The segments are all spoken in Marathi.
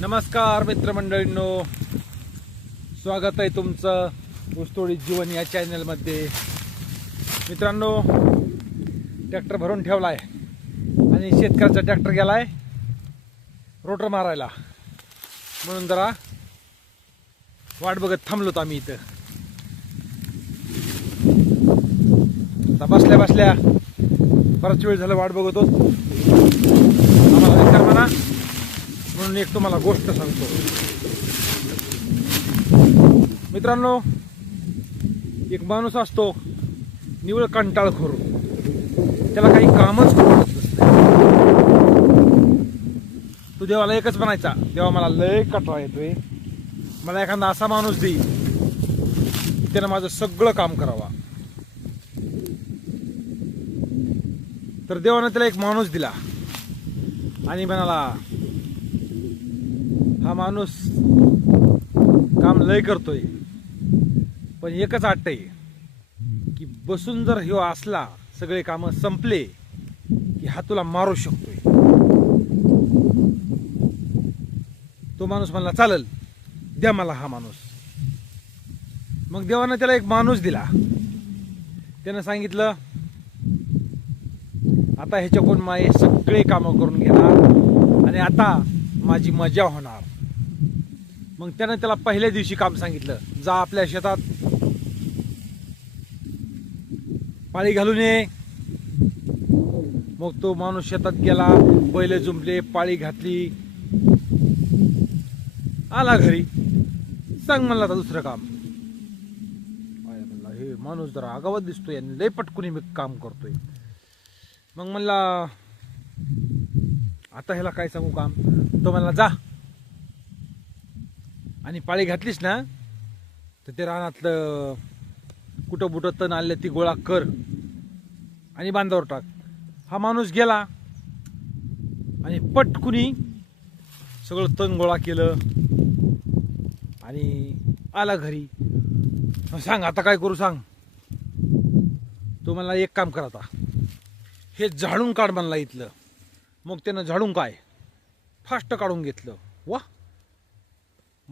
नमस्कार मित्रमंडळींनो. स्वागत आहे तुमचं ऊसतोडी जीवन या चॅनलमध्ये. मित्रांनो ट्रॅक्टर भरून ठेवला आहे आणि शेतकऱ्याचा ट्रॅक्टर गेला आहे रोटर मारायला. म्हणून जरा वाट बघत थांबलोत आम्ही इथं. आता बसल्या बसल्या बराच वेळ झाला वाट बघतो आम्हाला विचार म्हणा. म्हणून एक तुम्हाला गोष्ट सांगतो. मित्रांनो एक माणूस असतो निवळ कंटाळ खोरू. त्याला काही कामच करू तू देवाला एकच म्हणायचा देवा मला लय कटाळा येतोय. मला एखादा असा माणूस देई त्यानं माझं सगळं काम करावा. तर देवानं त्याला एक माणूस दिला. आणि म्हणाला हा माणूस काम लय करतोय पण एकच आट आहे की बसून जर ह्यो असला सगळे काम संपले की हा तुला मारू शकतोय. तो माणूस म्हणला चालल द्या मला हा माणूस. मग देवानं त्याला एक माणूस दिला. त्यानं सांगितलं आता ह्याच्या कोण माझे सगळे कामं करून घेणार आणि आता माझी मजा होणार. मग त्यानं त्याला पहिल्या दिवशी काम सांगितलं जा आपल्या शेतात. पाळी घालून ये. मग तो माणूस शेतात गेला बैल जुंपले पाळी घातली. आला घरी. सांग म्हणला आता दुसरं काम. म्हणला हे माणूस जरा आगावात दिसतोय आणि लय पटकुनी मी काम करतोय. मग म्हणला आता ह्याला काय सांगू काम? तो म्हणला जा. आणि पाळी घातलीस ना तर ते रानातलं कुठं बुटं तण आणलं ती गोळा कर आणि बांधावर टाक. हा माणूस गेला आणि पटकुनी सगळं तण गोळा केलं आणि आला घरी. सांग आता काय करू सांग? तो मला एक काम कर आता. हे झाडून काढ म्हणला इथलं. मग त्यानं झाडून काय? फास्ट काढून घेतलं. वा!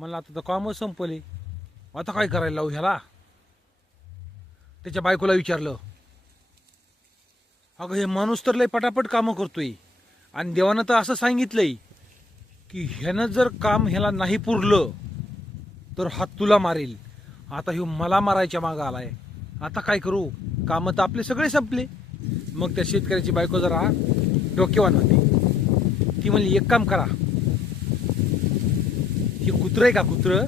म्हणलं आता तर कामच संपले. आता काय करायला लावू ह्याला? त्याच्या बायकोला विचारलं अगं हे माणूस तर लय पटापट कामं करतोय. आणि देवानं तर असं सांगितलंय की ह्यानं जर काम ह्याला नाही पुरलं तर हात तुला मारेल. आता ह्यो मला मारायच्या मागं आलाय. आता काय करू? कामं तर आपले सगळे संपले. मग त्या शेतकऱ्याची बायको जरा डोकेवान होती ती म्हणली एक काम करा. हे कुत्र आहे का कुत्र?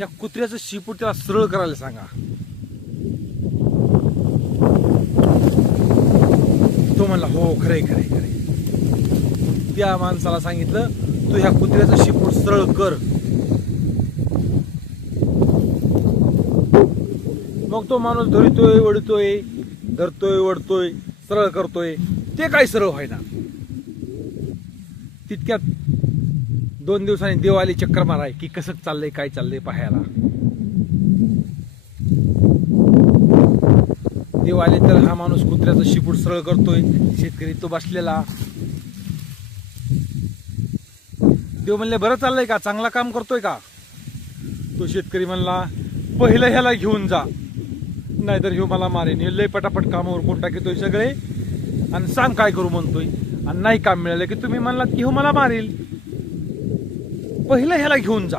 या कुत्र्याचं शिपूट त्याला सरळ करायला सांगा. तो म्हणला हो खरंय खरंय खरंय. त्या माणसाला सांगितलं तू ह्या कुत्र्याचं शिपूट सरळ कर. मग तो माणूस धरतोय वडतोय धरतोय वडतोय सरळ करतोय. ते काय सरळ व्हायना. तितक्यात दोन दिवसांनी दिवाळी चक्कर माराय की कसं चाललंय काय चाललंय पाहायला. दिवाळी तर हा माणूस कुत्र्याचं शिपूट सरळ करतोय शेतकरी तो बसलेला. देव म्हणले बरं चाललंय का? चांगला काम करतोय का? तो शेतकरी म्हणला पहिलं ह्याला घेऊन जा नाहीतर ह्यो मला मारेन. लय पटापट कामावर कोण टाकतोय सगळे? आणि सांग काय करू म्हणतोय. आणि नाही काम मिळालं की तुम्ही म्हणलात की हो मला मारेल. पहिलं ह्याला घेऊन जा.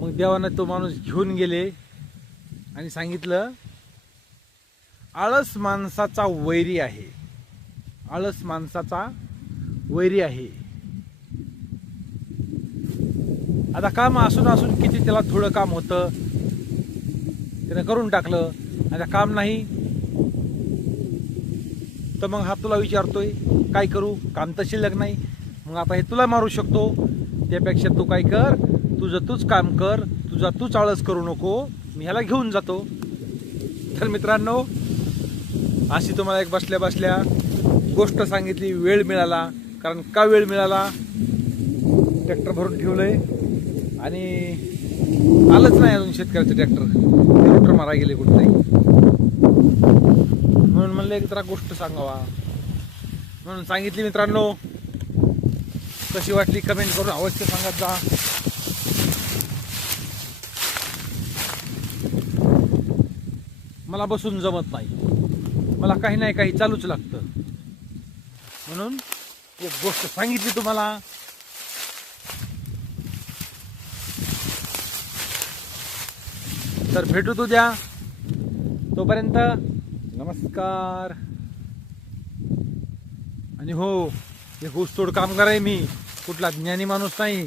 मग देवानं तो माणूस घेऊन गेले आणि सांगितलं आळस माणसाचा वैरी आहे. आळस माणसाचा वैरी आहे. आता काम असून असून किती त्याला थोडं काम होतं त्यानं करून टाकलं आता काम नाही. तर मग हा तुला विचारतोय काय करू? काम तर शिल्लक नाही. मग आता हे तुला मारू शकतो. त्यापेक्षा तू काय कर तुझं तूच काम कर तुझा तूच आळस करू नको मी ह्याला घेऊन जातो. तर मित्रांनो अशी तुम्हाला एक बसल्या बसल्या गोष्ट सांगितली वेळ मिळाला. कारण का वेळ मिळाला? ट्रॅक्टर भरून ठेवलंय. आणि आलंच नाही अजून शेतकऱ्याचं ट्रॅक्टर. रोटर मारा गेले कुठे म्हणून म्हणलं एक जरा गोष्ट सांगावा. म्हणून सांगितली मित्रांनो कशी वाटली कमेंट करून अवश्य सांगत जा. मला बसून जमत नाही. मला काही नाही काही चालूच लागतं. म्हणून एक गोष्ट सांगितली तुम्हाला. तर भेटू तू द्या तोपर्यंत नमस्कार. आणि हो एक ऊसतोड कामगार आहे मी. कुठला ज्ञानी माणूस नाही.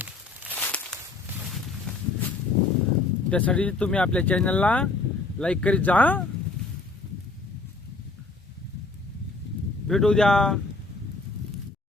त्यासाठी तुम्ही आपल्या चॅनलला लाईक करीत जा. भेटू द्या.